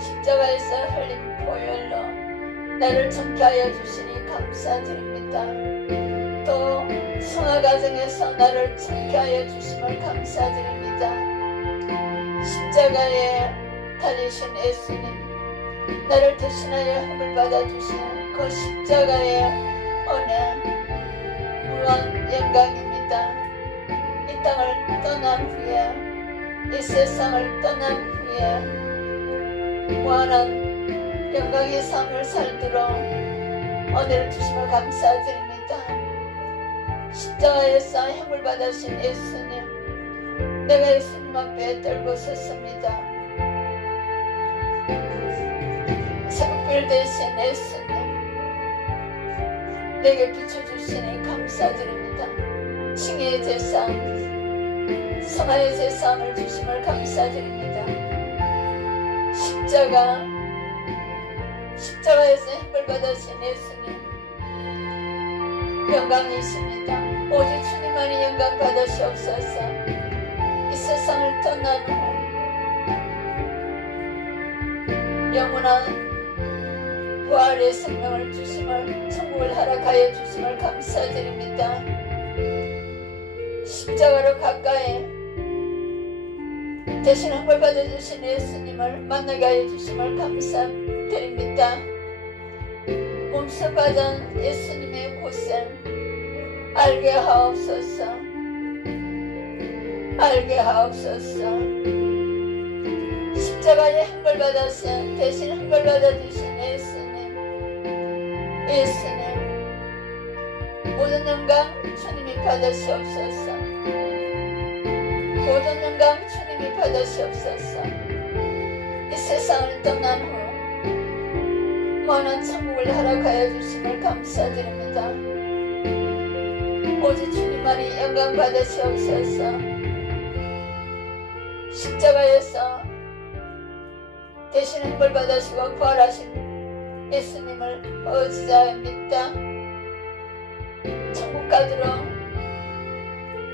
십자가에서 흘린 보혈로 나를 청케하여 주시니 감사드립니다. 또 성화가정에서 나를 청케하여 주심을 감사드립니다. 십자가에 달리신 예수님, 나를 대신하여 힘을 받아주시는 그 십자가의 은혜 무한 영광입니다. 이 땅을 떠난 후에, 이 세상을 떠난 후에 무한한 영광의 삶을 살도록 은혜를 주심을 감사드립니다. 십자가에서 힘을 받으신 예수님, 내가 예수님 앞에 떨고 섰습니다. 새벽별 대신 예수님, 내게 비춰주시니 감사드립니다. 칭의의 제상, 성화의 제상을 주심을 감사드립니다. 십자가에서 힘을 받으신 예수님, 영광이십니다. 오직 주님만이 영광 받으시옵소서. 이 세상을 떠난 후 영원한 부활의 생명을 주심을, 천국을 허락하여 주심을 감사드립니다. 십자가로 가까이 대신 힘을 받아주신 예수님을 만나게 하여 주심을 감사드립니다. 몸서받은 예수님의 고생 알게 하옵소서. 알게 하옵소서. 십자가에 힘을 받아서 대신 힘을 받아주신 예수님, 모든 영광 주님이 받으시옵소서. 모든 영광 주님이 받으시옵소서. 이 세상을 떠난 후 먼한 천국을 허락하여 주심을 감사드립니다. 오직 주님만이 영광 받으시옵소서. 십자가에서 대신 행벌 받으시고 부활하신 예수님을 어지자 믿다.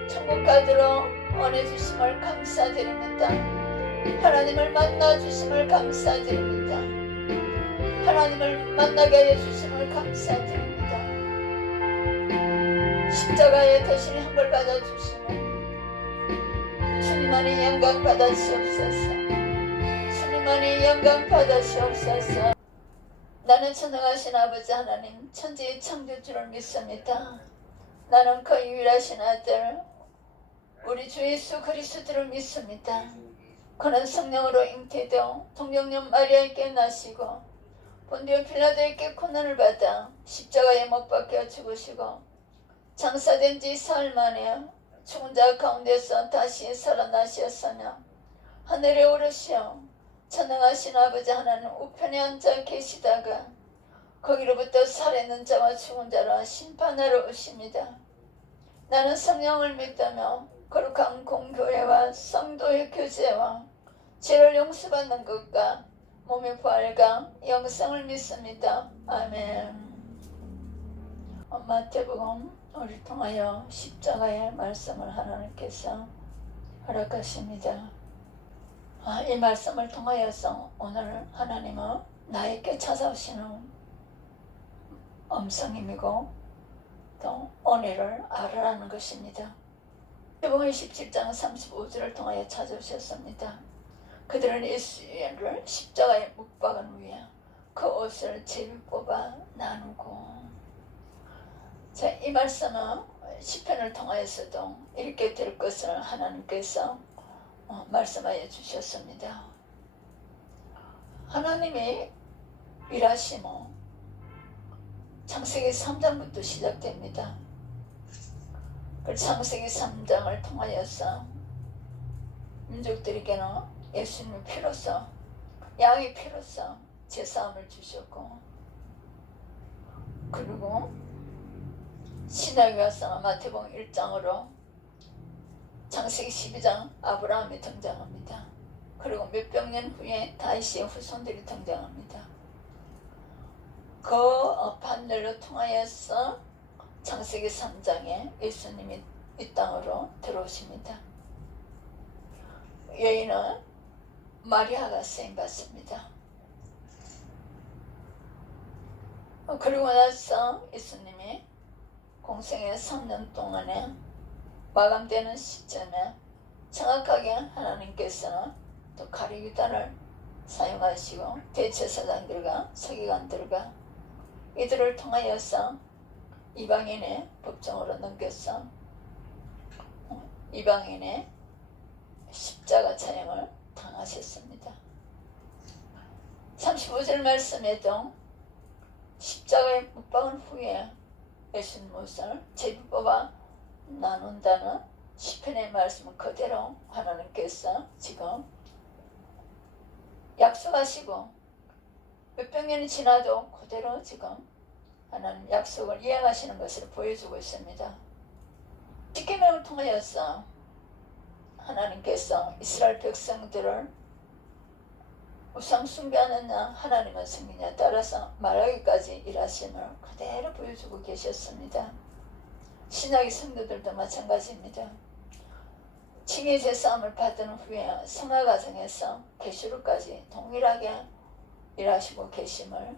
천국가도록 원해 주심을 감사드립니다. 하나님을 만나 주심을 감사드립니다. 하나님을 만나게 하여 주심을 감사드립니다. 십자가에 대신 형벌 받아 주심을 주님만이 영광 받으시옵소서. 주님만이 영광 받으시옵소서. 나는 전능하신 아버지 하나님 천지의 창조주를 믿습니다. 나는 그 유일하신 아들 우리 주 예수 그리스도를 믿습니다. 그는 성령으로 잉태되어 동정녀 마리아에게 나시고 본디오 빌라도에게 고난을 받아 십자가에 못 박혀 죽으시고 장사된 지 사흘 만에 죽은 자 가운데서 다시 살아나셨으며 하늘에 오르시어 전능하신 아버지 하나님 우편에 앉아 계시다가 거기로부터 살아있는 자와 죽은 자로 심판하러 오십니다. 나는 성령을 믿으며 거룩한 공교회와 성도의 교제와 죄를 용서받는 것과 몸의 부활과 영생을 믿습니다. 아멘. 마태복음 우리 통하여 십자가의 말씀을 하나님께서 허락하십니다. 이 말씀을 통하여서 오늘 하나님은 나에게 찾아오시는 음성임이고 또 은혜를 알으라는 것입니다. 마태복음 17장 35절을 통하여 찾아오셨습니다. 그들은 예수를 십자가에 못 박은 후에 그 옷을 제비 뽑아 나누고. 자, 이 말씀은 시편을 통하여서도 읽게 될 것을 하나님께서 말씀하여 주셨습니다. 하나님이 일하심은 창세기 3장부터 시작됩니다. 그 창세기 3장을 통하여서 민족들에게는 예수님의 피로서 양의 피로서 제사함을 주셨고 그리고 신약에 와서 마태복음 1장으로 창세기 12장 아브라함이 등장합니다. 그리고 몇백 년 후에 다윗의 후손들이 등장합니다. 그 반대로 통하여서 창세기 3장에 예수님이 이 땅으로 들어오십니다. 여인은 마리아가 쓰임받습니다. 그리고 나서 예수님이 공생의 3년 동안에 마감되는 시점에 정확하게 하나님께서는 또 가룟유다를 사용하시고 대제사장들과 서기관들과 이들을 통하여서 이방인의 법정으로 넘겨서 이방인의 십자가 차형을 당하셨습니다. 35절 말씀에도 십자가에 못 박은 후에 예수님 옷을 제비 뽑아 나눈다는 시편의 말씀을 그대로 하나님께서 지금 약속하시고 몇백 년이 지나도 그대로 지금 하나님 약속을 이행하시는 것을 보여주고 있습니다. 십계명을 통하여서 하나님께서 이스라엘 백성들을 우상 숭배하느냐 하나님은 승리냐 따라서 말하기까지 일하심을 그대로 보여주고 계셨습니다. 신약의 성도들도 마찬가지입니다. 칭의 제사함을 받은 후에 성화 과정에서 계시록까지 동일하게 일하시고 계심을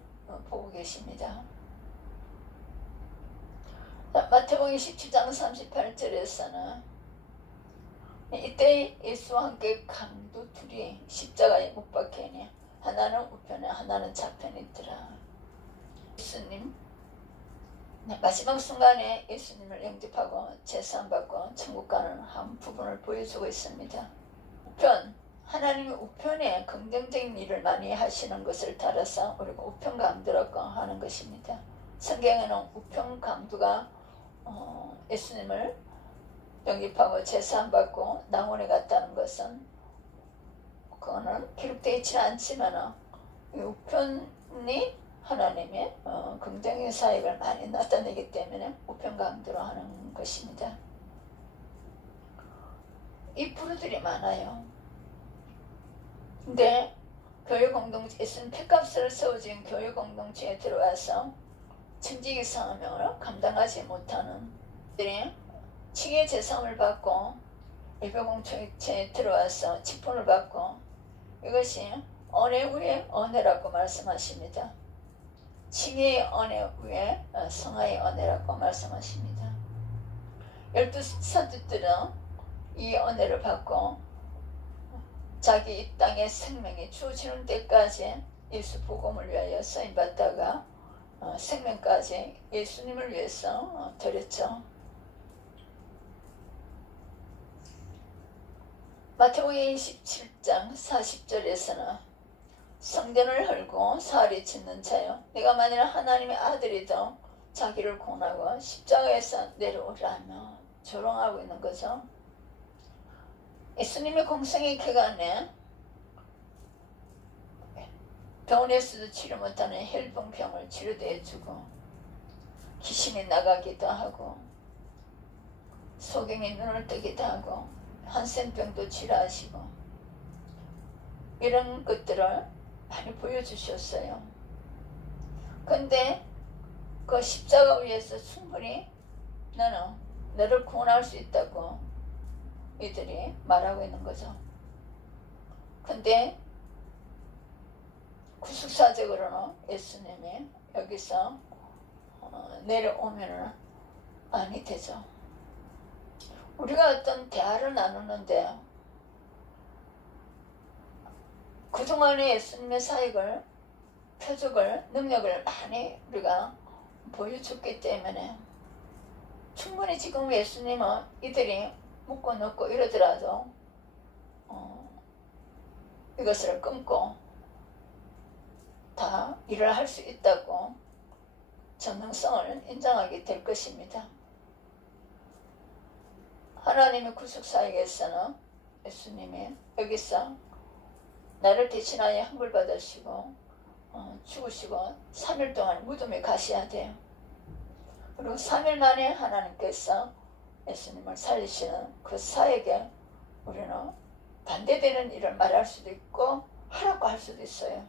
보고 계십니다. 마태복음 27장 38절에서는 이때 예수와 함께 강도 둘이 십자가에 못 박히니 하나는 우편에 하나는 좌편에 있더라. 예수님 마지막 순간에 예수님을 영접하고 제사함받고 천국 가는 한 부분을 보여주고 있습니다. 우편, 하나님이 우편에 긍정적인 일을 많이 하시는 것을 따라서 우리가 우편 강도라고 하는 것입니다. 성경에는 우편 강도가 예수님을 영입하고 제사 받고 낙원에 갔다는 것은 그거는 기록되어 있지 않지만 이 우편이 하나님의 긍정의 사역을 많이 나타내기 때문에 우편 강도로 하는 것입니다. 이 부류들이 많아요. 근데 교회 공동체, 예수님 피값으로 세워진 교회 공동체에 들어와서 청지기 사명을 감당하지 못하는 들이 칭의 제사함을 받고 예배 공동체에 들어와서 직분을 받고 이것이 은혜 위에 은혜라고 말씀하십니다. 칭의의 은혜 위에 성화의 은혜라고 말씀하십니다. 12 사도들은 이 은혜를 받고 자기 이 땅의 생명이 주어지는 때까지 예수 복음을 위하여 쓰임받다가 생명까지 예수님을 위해서 드렸죠. 마태복음 27장 40절에서는 성전을 헐고 사흘이 짓는 자요, 내가 만일 하나님의 아들이도 자기를 고나고 십자가에서 내려오라며 조롱하고 있는 거죠. 예수님의 공생의 기간에 병원에서도 치료 못하는 혈병병을 치료해주고 귀신이 나가기도 하고 소경이 눈을 뜨기도 하고 한센병도 치료하시고 이런 것들을 많이 보여주셨어요. 근데 그 십자가 위에서 충분히 너는 너를 구원할 수 있다고 이들이 말하고 있는 거죠. 근데 구속사적으로는 예수님이 여기서 내려오면은 아니 되죠. 우리가 어떤 대화를 나누는데 그동안에 예수님의 사역을, 표적을, 능력을 많이 우리가 보여줬기 때문에 충분히 지금 예수님은 이들이 묻고 넣고 이러더라도 이것을 끊고 다 일을 할 수 있다고 전능성을 인정하게 될 것입니다. 하나님의 구속사역에서는 예수님이 여기서 나를 대신하여 형벌 받으시고 죽으시고 3일 동안 무덤에 가셔야 돼요. 그리고 3일 만에 하나님께서 예수님을 살리시는 그 사역에 우리는 반대되는 일을 말할 수도 있고 하라고 할 수도 있어요.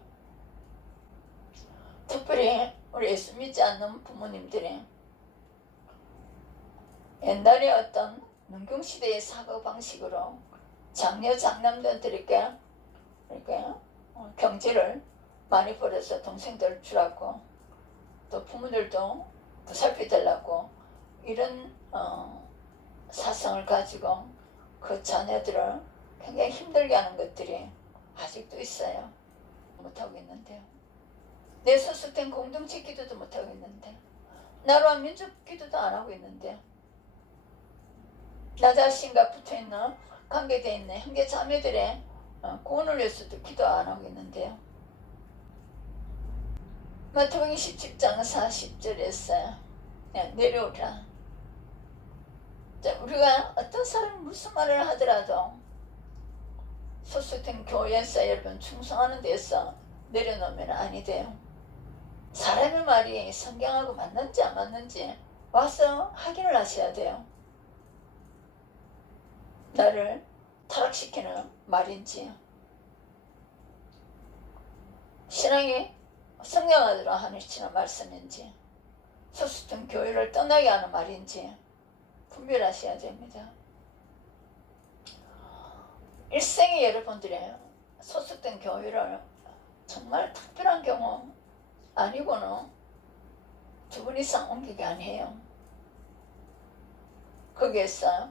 특별히 우리 예수 믿지 않는 부모님들이 옛날에 어떤 능경시대의 사고방식으로 장녀 장남들에게 이렇게 경제를 많이 벌어서 동생들 주라고 또 부모들도 보살펴달라고 이런 사상을 가지고 그 자녀들을 굉장히 힘들게 하는 것들이 아직도 있어요. 못하고 있는데요. 내 소속된 공동체 기도도 못하고 있는데 나라와 민족 기도도 안 하고 있는데 나 자신과 붙어있는 관계되어 있는 형제 자매들의 구원을 위해서도 기도 안 하고 있는데요. 마태복음 17장 40절에서 내려오라. 우리가 어떤 사람이 무슨 말을 하더라도 소속된 교회에서 여러분 충성하는 데서 내려놓으면 아니 돼요. 사람의 말이 성경하고 맞는지 안 맞는지 와서 확인을 하셔야 돼요. 나를 타락시키는 말인지 신앙이 성경하대로 하시는 말씀인지 소속된 교회를 떠나게 하는 말인지 분별하셔야 됩니다. 일생에 여러분들이 소속된 교회를 정말 특별한 경우 아니고는 2번 이상 옮기게 아니에요. 거기에서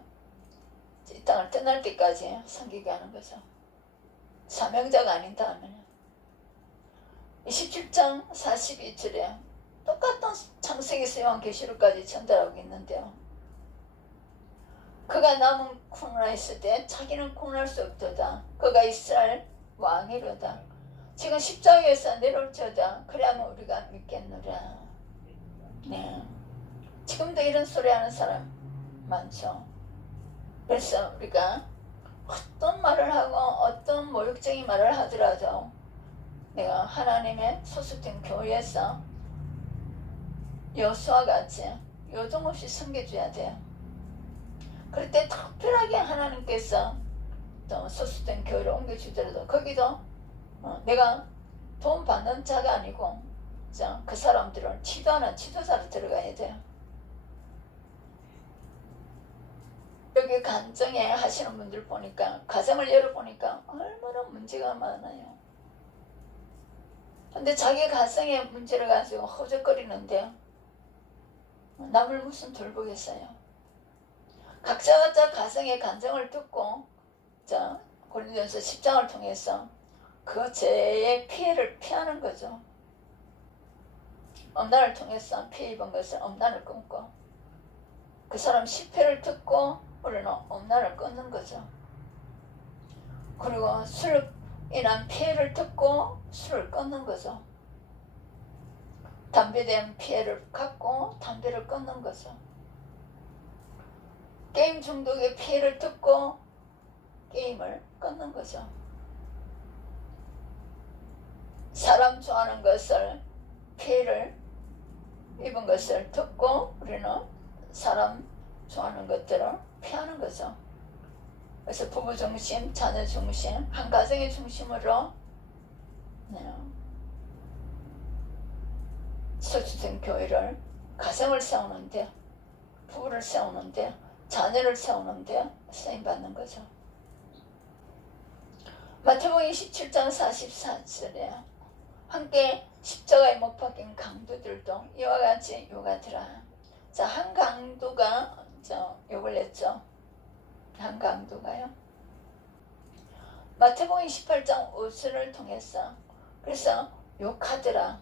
이 땅을 떠날 때까지 섬기게 하는 거죠. 사명자가 아닌 다음에는 27장 42절에 똑같은 창세기에서 요한계시록까지 전달하고 있는데요. 그가 남은 코너에 있을 때 자기는 코너할 수 없도다. 그가 이스라엘 왕이로다. 지금 십자가에서 내려올지어다. 그래야만 우리가 믿겠노라. 네. 지금도 이런 소리 하는 사람 많죠. 그래서 우리가 어떤 말을 하고 어떤 모욕적인 말을 하더라도 내가 하나님의 소속된 교회에서 여수와 같이 요동없이 섬겨줘야 돼요. 그럴 때 특별하게 하나님께서 또 소속된 교회를 옮겨주더라도 거기도 내가 돈 받는 자가 아니고 그 사람들을 지도하는 지도자로 들어가야 돼요. 여기 간증에 하시는 분들 보니까 가정을 열어보니까 얼마나 문제가 많아요. 근데 자기 가정의 문제를 가지고 허적거리는데 남을 무슨 돌보겠어요. 각자 가정의 간증을 듣고 고린도전서 10장을 통해서 그 죄의 피해를 피하는 거죠. 엄난을 통해서 피해 입은 것을 엄난을 끊고 그 사람 실패를 듣고 우리는 엄난을 끊는 거죠. 그리고 술로 인한 피해를 듣고 술을 끊는 거죠. 담배에 대한 피해를 갖고 담배를 끊는 거죠. 게임 중독의 피해를 듣고 게임을 끊는 거죠. 사람 좋아하는 것을 피해를 입은 것을 듣고 우리는 사람 좋아하는 것들을 피하는 거죠. 그래서 부부 중심, 자녀 중심, 한 가정의 중심으로 소속된 교회를 가정을 세우는데, 부부를 세우는데, 자녀를 세우는데 쓰임받는 거죠. 마태복음 27장 44절에 함께 십자가에 못 박힌 강도들도 이와 같이 요가더라. 자, 한 강도가 욕을 했죠. 한 강도가요. 마태복음 28장 5절을 통해서 그래서 욕하더라.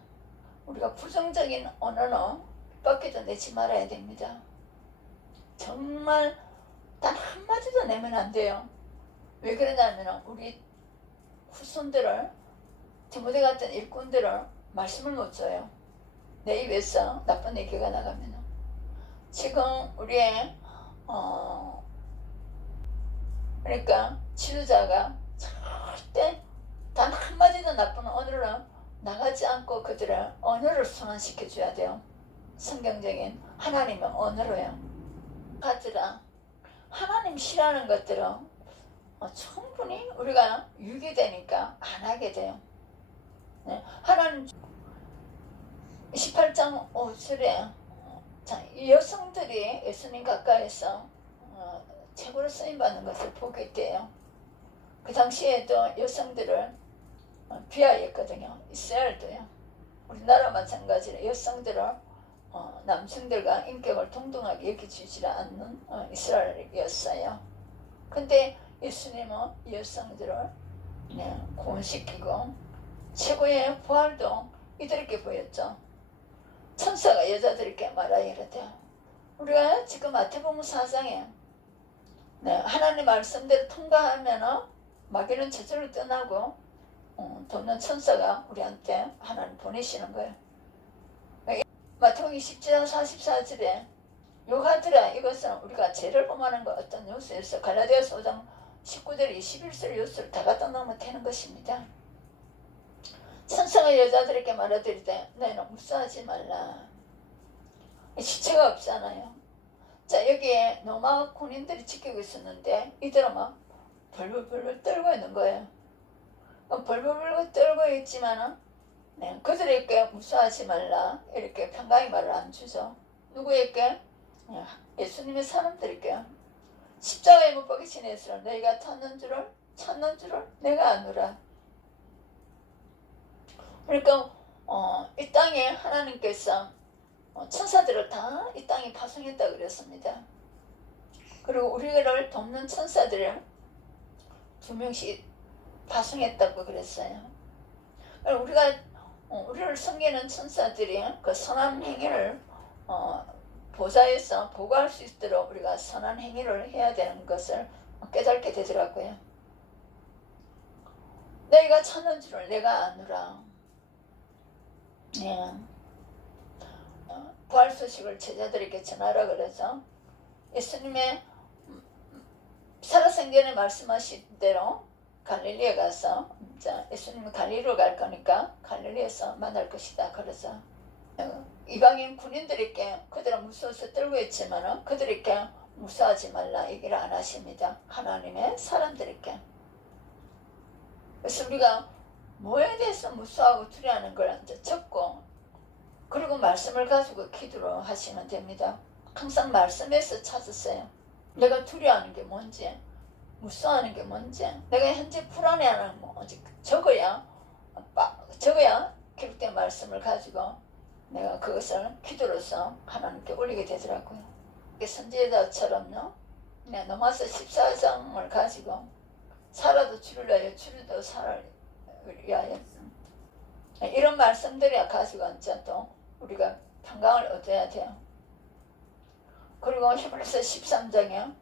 우리가 부정적인 언어는 밖에도 내지 말아야 됩니다. 정말 단 한마디도 내면 안 돼요. 왜 그러냐면 우리 후손들을, 디모데 같은 일꾼들을 말씀을 못 줘요. 내 입에서 나쁜 얘기가 나가면. 지금 우리의 그러니까 지도자가 절대 단 한마디도 나쁜 언어로 나가지 않고 그들의 언어를 순환시켜줘야 돼요. 성경적인 하나님의 언어로요. 하더라. 하나님 싫어하는 것들은 충분히 우리가 유기되니까 안 하게 돼요. 네. 하나님 18장 5절에 여성들이 예수님 가까이서 최고로 쓰임받는 것을 보게 돼요. 그 당시에도 여성들을 비하했거든요. 이스라엘도요. 우리나라 마찬가지로 여성들을 남성들과 인격을 동등하게 여기주지 않는 이스라엘이었어요. 근데 예수님은 여성들을 구원시키고 최고의 부활도 이들에게 보였죠. 천사가 여자들에게 말하여 이르되, 우리가 지금 마태복음 4장에 하나님 말씀대로 통과하면 마귀는 저절로 떠나고 돕는 천사가 우리한테 하나님 보내시는 거예요. 마태복음 17장 44절에 욕하더라. 이것은 우리가 죄를 범하는 것 어떤 요소에서 갈라디아서 5장 19절 21절 요소를 다 갖다 놓으면 되는 것입니다. 천사가 여자들에게 말하더리되 너희는 무수하지 말라. 시체가 없잖아요. 자, 여기에 로마 군인들이 지키고 있었는데 이들은 막 벌벌벌 떨고 있는 거예요. 벌벌벌 떨고 있지만은 그들에게 무수하지 말라 이렇게 평강의 말을 안 주죠. 누구에게? 예수님의 사람들에게. 십자가에 못 박히신 예수를 너희가 찾는 줄을 내가 아노라. 그러니까 이 땅에 하나님께서 천사들을 다 이 땅에 파송했다고 그랬습니다. 그리고 우리를 돕는 천사들을 2명씩 파송했다고 그랬어요. 우리를 섬기는 천사들이 그 선한 행위를 보좌에서 보고할 수 있도록 우리가 선한 행위를 해야 되는 것을 깨닫게 되더라고요. 너희가 찾는 줄을 내가 아노라. 부활 소식을 제자들에게 전하라 그래서 예수님의 사도행전에 말씀하신 대로 갈릴리에 가서 예수님은 갈릴리로 갈 거니까 갈릴리에서 만날 것이다. 그래서 이방인 군인들에게 그들은 무서워서 떨고 있지만 그들에게 무서워하지 말라 얘기를 안 하십니다. 하나님의 사람들에게. 그래서 우리가 뭐에 대해서 무서워하고 두려워하는 걸 이제 적고 그리고 말씀을 가지고 기도로 하시면 됩니다. 항상 말씀에서 찾으세요. 내가 두려워하는 게 뭔지, 무서워하는 게 뭔지, 내가 현재 불안해하는 게 뭔지 적어야 기록된 말씀을 가지고 내가 그것을 기도로서 하나님께 올리게 되더라고요. 선지자처럼요, 로마서 14장을 가지고 살아도 주를 위하여 주도 살아를 위하여 이런 말씀들이 가지고 이제 또 우리가 평강을 얻어야 돼요. 그리고 히브리서 13장에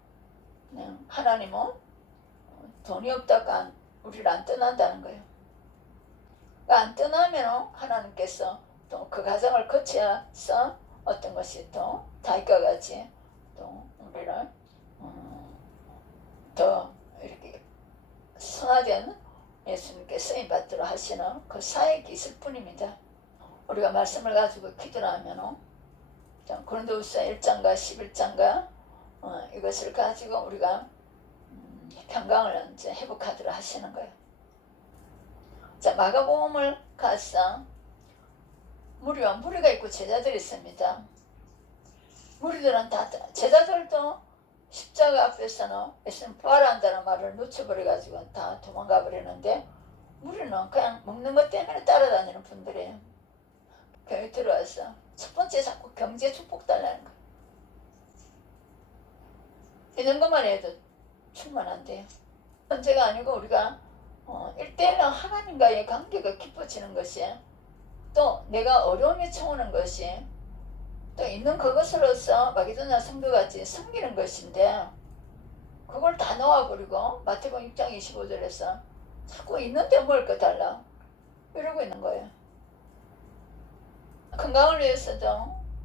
하나님은 돈이 없다가 우리를 안 떠난다는 거예요. 안 떠나면 하나님께서 또 그 과정을 거쳐서 어떤 것이 또 다윗과 같이 또 우리를 더 이렇게 선화된 예수님께 쓰임받도록 하시는 그 사역이 있을 뿐입니다. 우리가 말씀을 가지고 기도를 하면 고린도후서 1장과 11장과 이것을 가지고 우리가 평강을 이제 회복하도록 하시는 거예요. 자, 마가복음을 가서 무리가 있고 제자들이 있습니다. 무리들은 다 제자들도 십자가 앞에서는 예수님 부활한다는 말을 놓쳐버려가지고 다 도망가 버리는데 무리는 그냥 먹는 것 때문에 따라다니는 분들이에요. 교회 들어와서 첫 번째 자꾸 경제 축복 달라는 거예요. 이런 것만 해도 충분한데요. 문제가 아니고 우리가 1대1로 하나님과의 관계가 깊어지는 것이 또 내가 어려움이 쳐오는 것이 또 있는 그것으로서 마게도냐 성도같이 섬기는 것인데 그걸 다 놓아버리고 마태복음 6장 25절에서 자꾸 있는데 먹을 거 달라 이러고 있는 거예요. 건강을 위해서도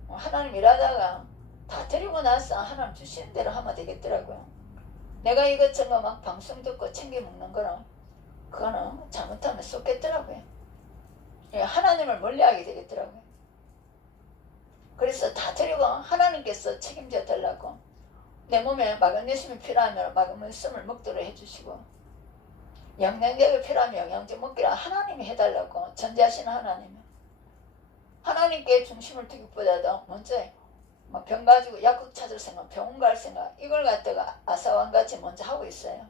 하나님 일하다가 다 드리고 나서 하나님 주시는 대로 하면 되겠더라고요. 내가 이것저것 막 방송 듣고 챙겨 먹는 거는 그거는 잘못하면 쏟겠더라고요. 하나님을 멀리하게 되겠더라고요. 그래서 다 드리고 하나님께서 책임져 달라고 내 몸에 마그네슘이 필요하면 마그네슘을 먹도록 해주시고 영양제가 필요하면 영양제 먹기라 하나님이 해달라고 전제하시는 하나님께 중심을 두기보다도 먼저 병 가지고 약국 찾을 생각, 병원 갈 생각 이걸 갖다가 아사왕같이 먼저 하고 있어요.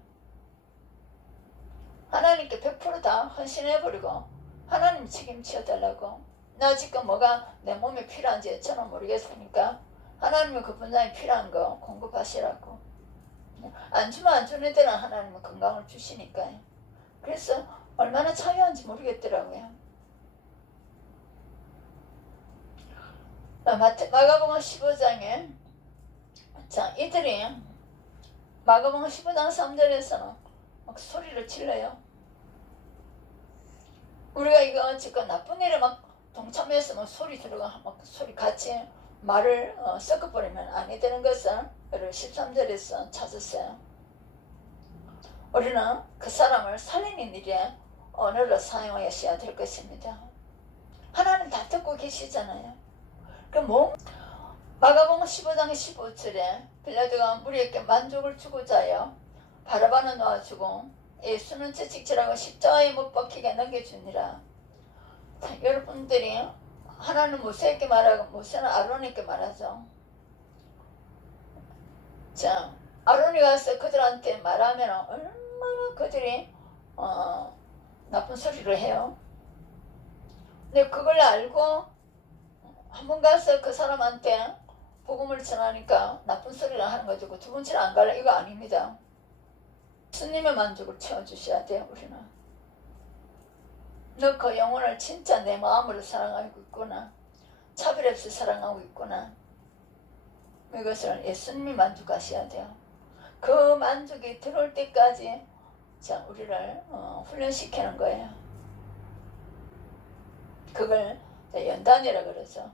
하나님께 100% 다 헌신해버리고 하나님 책임져 달라고 나 지금 뭐가 내 몸에 필요한지 저는 모르겠으니까 하나님이 그 분야에 필요한 거 공급하시라고. 안 주면 안 주는 데는 하나님은 건강을 주시니까요. 그래서 얼마나 참여한지 모르겠더라고요. 마가복음 15장에 자 이들이 마가복음 15장 3절에서는 막 소리를 질러요. 우리가 이거 지금 나쁜 일에 막 동참해서 막 소리 들어가 막 소리 같이 말을 섞어버리면 아니 되는 것을 13절에서 찾았어요. 우리는 그 사람을 살리는 일에 언어를 사용하셔야 될 것입니다. 하나님 다 듣고 계시잖아요. 마가복음 15장 15절에 빌라도가 무리에게 만족을 주고자 하여 바라바는 놓아주고 예수는 채찍질하고 십자가에 못 박히게 넘겨주니라. 여러분들이 하나는 모세에게 말하고 모세는 아론에게 말하죠. 자, 아론이 가서 그들한테 말하면 얼마나 그들이 나쁜 소리를 해요. 근데 그걸 알고 한번 가서 그 사람한테 복음을 전하니까 나쁜 소리를 하는 거죠. 두 번째는 안 갈래? 이거 아닙니다. 주님의 만족을 채워주셔야 돼요. 우리는 너 그 영혼을 진짜 내 마음으로 사랑하고 있구나, 차별 없이 사랑하고 있구나, 이것을 예수님이 만족하셔야 돼요. 그 만족이 들어올 때까지 자 우리를 훈련시키는 거예요. 그걸 연단이라 그러죠.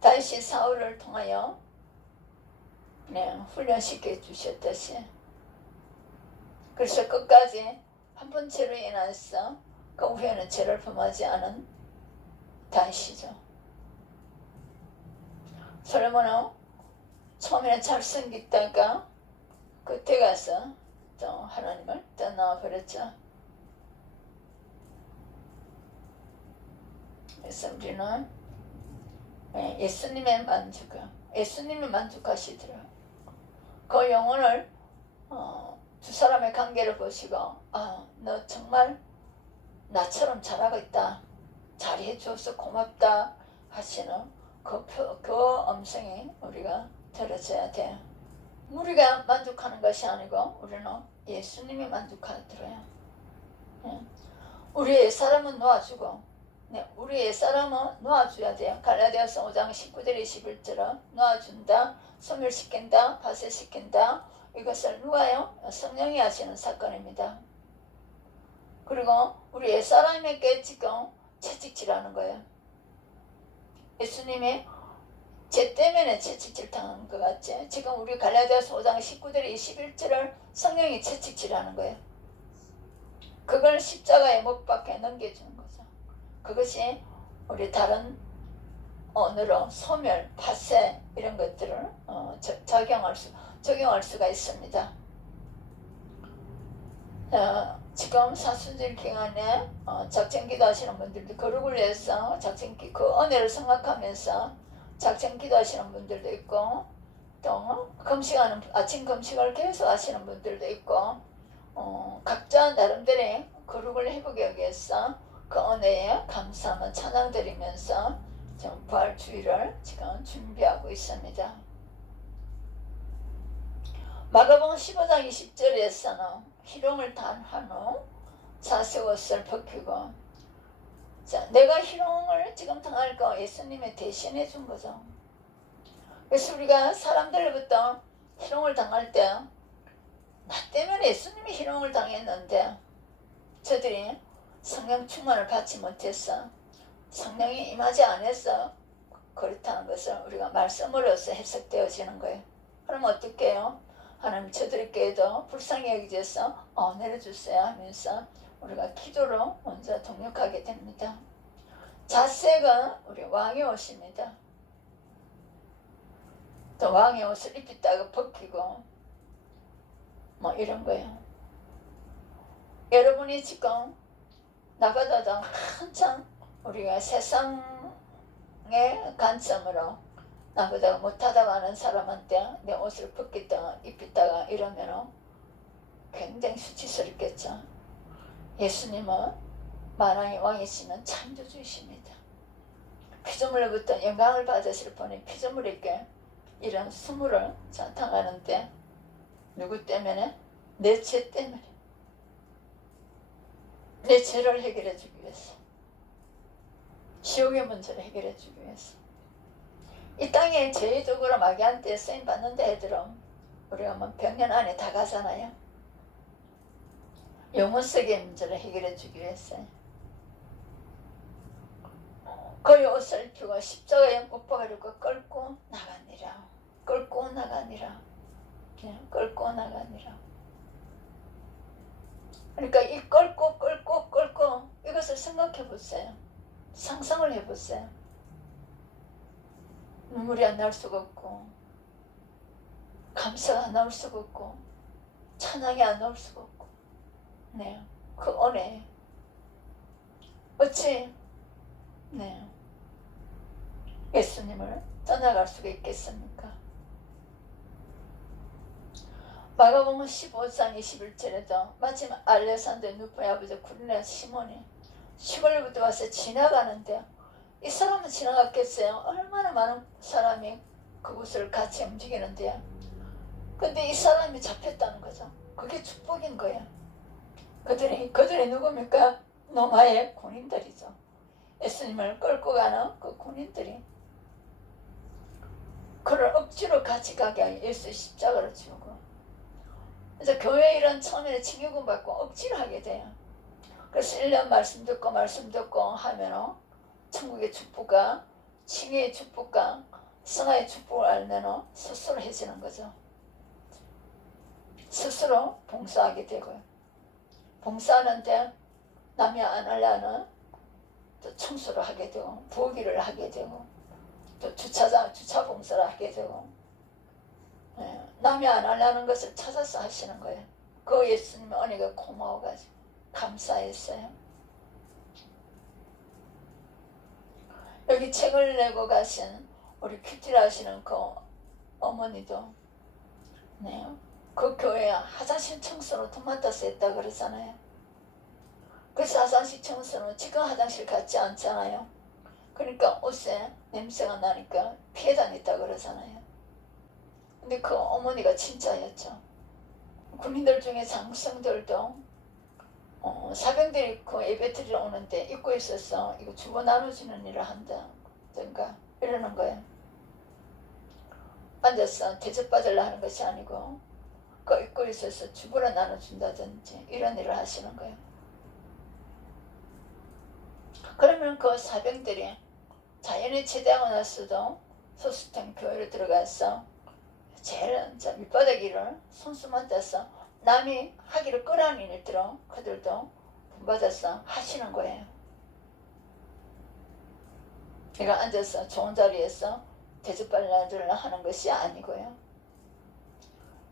다시 사울을 통하여 훈련시켜 주셨듯이 그래서 끝까지 한 번 죄로 인해서 그 후에는 죄를 범하지 않은 다윗이죠. 솔로몬은 처음에는 잘생겼다가 그때 가서 또 하나님을 떠나 버렸죠. 그래서 우리는 예수님의 예수님이 만족하시더라고요. 그 영혼을 두 사람의 관계를 보시고 너 정말 나처럼 잘하고 있다, 잘해줘서 고맙다 하시는 그 음성이 우리가 들어줘야 돼요. 우리가 만족하는 것이 아니고 우리는 예수님이 만족하더래요. 우리의 사람은 놓아주고 우리의 사람은 놓아줘야 돼요. 갈라디아서 5장 19절 21절은 놓아준다, 소멸시킨다, 파쇄시킨다. 이것을 누가요? 성령이 하시는 사건입니다. 그리고 우리의 사람에게 지금 채찍질하는 거예요. 예수님이 죄 때문에 채찍질 당한 것 같지? 지금 우리 갈라디아서 5장 19절 21절을 성령이 채찍질하는 거예요. 그걸 십자가에 못 박혀 넘겨주는 거죠. 그것이 우리 다른 언어로 소멸, 파쇄 이런 것들을 적용할 수가 있습니다. 지금 사순절 기간에 작전기도 하시는 분들도 거룩을 위해서 그 은혜를 생각하면서 작전기도 하시는 분들도 있고 또 아침 금식을 계속 하시는 분들도 있고 각자 나름대로 거룩을 회복하기 위해서 그 은혜에 감사하며 찬양드리면서 부활주의를 지금 준비하고 있습니다. 마가복음 15장 20절에서는 희롱을 당한 후 자색옷을 벗기고 내가 희롱을 지금 당할 거 예수님이 대신해 준 거죠. 그래서 우리가 사람들로부터 희롱을 당할 때 나 때문에 예수님이 희롱을 당했는데 저들이 성령 충만을 받지 못했어, 성령이 임하지 않았어, 그렇다는 것을 우리가 말씀으로서 해석되어지는 거예요. 그럼 어떻게 해요? 하나님 저들에게도 불쌍히 여기셔서 내려주세요 하면서 우리가 기도로 먼저 동력하게 됩니다. 자색은 우리 왕의 옷입니다. 또 왕의 옷을 입혔다가 벗기고 이런 거예요. 여러분이 지금 나보다도 한참 우리가 세상의 관점으로 나보다 못하다고 하는 사람한테 내 옷을 벗겼다가 입혔다가 이러면 굉장히 수치스럽겠죠. 예수님은 만왕의 왕이시는 창조주이십니다. 피조물로부터 영광을 받으실 분이 피조물에게 이런 수모를 당하는데 누구 때문에? 내 죄 때문에. 내 죄를 해결해 주기 위해서, 지옥의 문제를 해결해 주기 위해서. 이 땅에 제의적으로 마귀한테 쓰임받는다 해도 우리가 병년 안에 다 가잖아요. 영혼 속의 문제를 해결해 주기 위해서 그 옷을 입히고 십자가에 못 박으려고 끌고 나가니라. 끌고 나가니라. 끌고 나가니라. 그러니까 이 끌고 이것을 생각해 보세요. 상상을 해 보세요. 눈물이 안 나올 수가 없고 감사가 안 나올 수가 없고 찬양이 안 나올 수가 없고 그 은혜 어찌 예수님을 떠나갈 수가 있겠습니까? 마가복음 15장 21절에도 마침 알렉산더 누포의 아버지 구르네 시몬이 시골부터 와서 지나가는데 이 사람은 지나갔겠어요? 얼마나 많은 사람이 그곳을 같이 움직이는데요. 근데 이 사람이 잡혔다는 거죠. 그게 축복인 거예요. 그들이 누굽니까? 로마의 군인들이죠. 예수님을 끌고 가는 그 군인들이 그를 억지로 같이 가게 하여 예수 십자가를 지우고, 그래서 교회 일은 처음에는 징역을 받고 억지로 하게 돼요. 그래서 1년 말씀 듣고 하면 천국의 축복과 칭의의 축복과 성화의 축복을 알면 스스로 해지는 거죠. 스스로 봉사하게 되고요. 봉사하는데 남이 안 하려는 또 청소를 하게 되고 부엌일을 하게 되고 또 주차 봉사를 하게 되고 남이 안 하려는 것을 찾아서 하시는 거예요. 그 예수님의 은혜가 고마워가지고 감사했어요. 여기 책을 내고 가신 우리 큐티를 하시는 그 어머니도 그 교회 화장실 청소로 도맡아서 했다 그러잖아요. 그래서 화장실 청소는 지금 화장실 같지 않잖아요. 그러니까 옷에 냄새가 나니까 피해 다녔다 그러잖아요. 근데 그 어머니가 진짜였죠. 군인들 중에 장성들도 사병들이 그 예배 드리러 오는데 입고 있어서 이거 주고 나눠주는 일을 한다든가 이러는 거예요. 앉아서 대접받으려 하는 것이 아니고 그 입고 있어서 주부로 나눠준다든지 이런 일을 하시는 거예요. 그러면 그 사병들이 자연히 제대하고 나서도 소수팀 교회로 들어가서 제일 밑바닥 일을 손수만 떼서 남이 하기를 끄라는 일들은 그들도 본받아서 하시는 거예요. 내가 앉아서 좋은 자리에서 대접받으려 하는 것이 아니고요.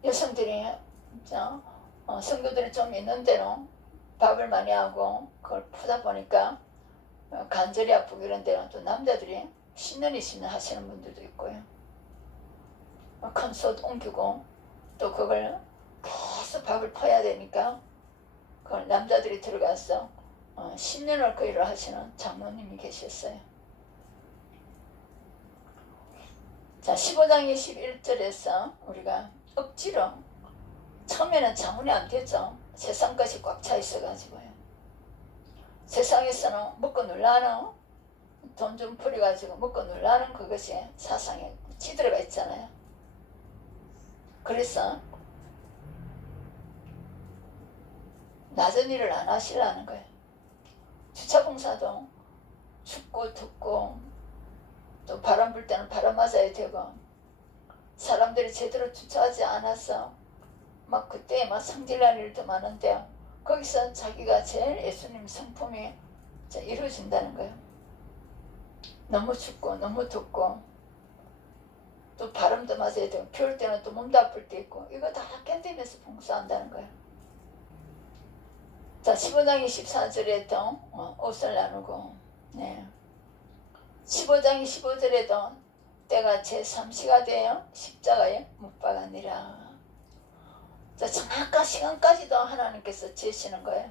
여성들이 성도들이 좀 있는 대로 밥을 많이 하고 그걸 푸다 보니까 관절이 아프고 이런 데는 또 남자들이 10년 20년 하시는 분들도 있고요. 큰 솥 옮기고 또 그걸 계속 밥을 퍼야 되니까 그걸 남자들이 들어가서 10년을 그 일을 하시는 장모님이 계셨어요. 자, 15장 21절에서 우리가 억지로 처음에는 자문이 안 되죠. 세상 것이 꽉 차 있어가지고요. 세상에서는 먹고 놀라는 돈 좀 풀어가지고 먹고 놀라는 그것이 사상에 찌들어가 있잖아요. 그래서 낮은 일을 안 하시려는 거예요. 주차봉사도 춥고 덥고 또 바람 불 때는 바람 맞아야 되고 사람들이 제대로 주차하지 않아서 막 그때 막 성질날 일도 많은데 거기서 자기가 제일 예수님 성품이 이루어진다는 거예요. 너무 춥고 너무 덥고 또 바람도 맞아야 되고 겨울 때는 또 몸도 아플 때 있고 이거 다 견디면서 봉사한다는 거예요. 자, 15장 24절에도 옷을 나누고 15장 25절에도 때가 제3시가 되어 십자가에 못 박았니라. 자, 정확한 시간까지도 하나님께서 재시는 거예요.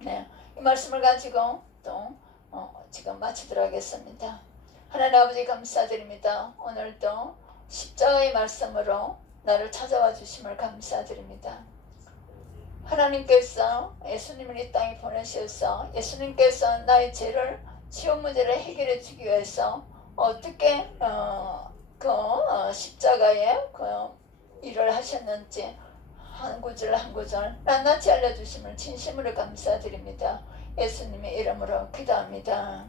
이 말씀을 가지고 또 지금 마치도록 하겠습니다. 하나님 아버지 감사드립니다. 오늘도 십자가의 말씀으로 나를 찾아와 주심을 감사드립니다. 하나님께서 예수님을 이 땅에 보내셔서 예수님께서 나의 죄를 지옥 문제를 해결해 주기 위해서 어떻게 십자가에 일을 하셨는지 한 구절 한 구절 낱낱이 알려주심을 진심으로 감사드립니다. 예수님의 이름으로 기도합니다.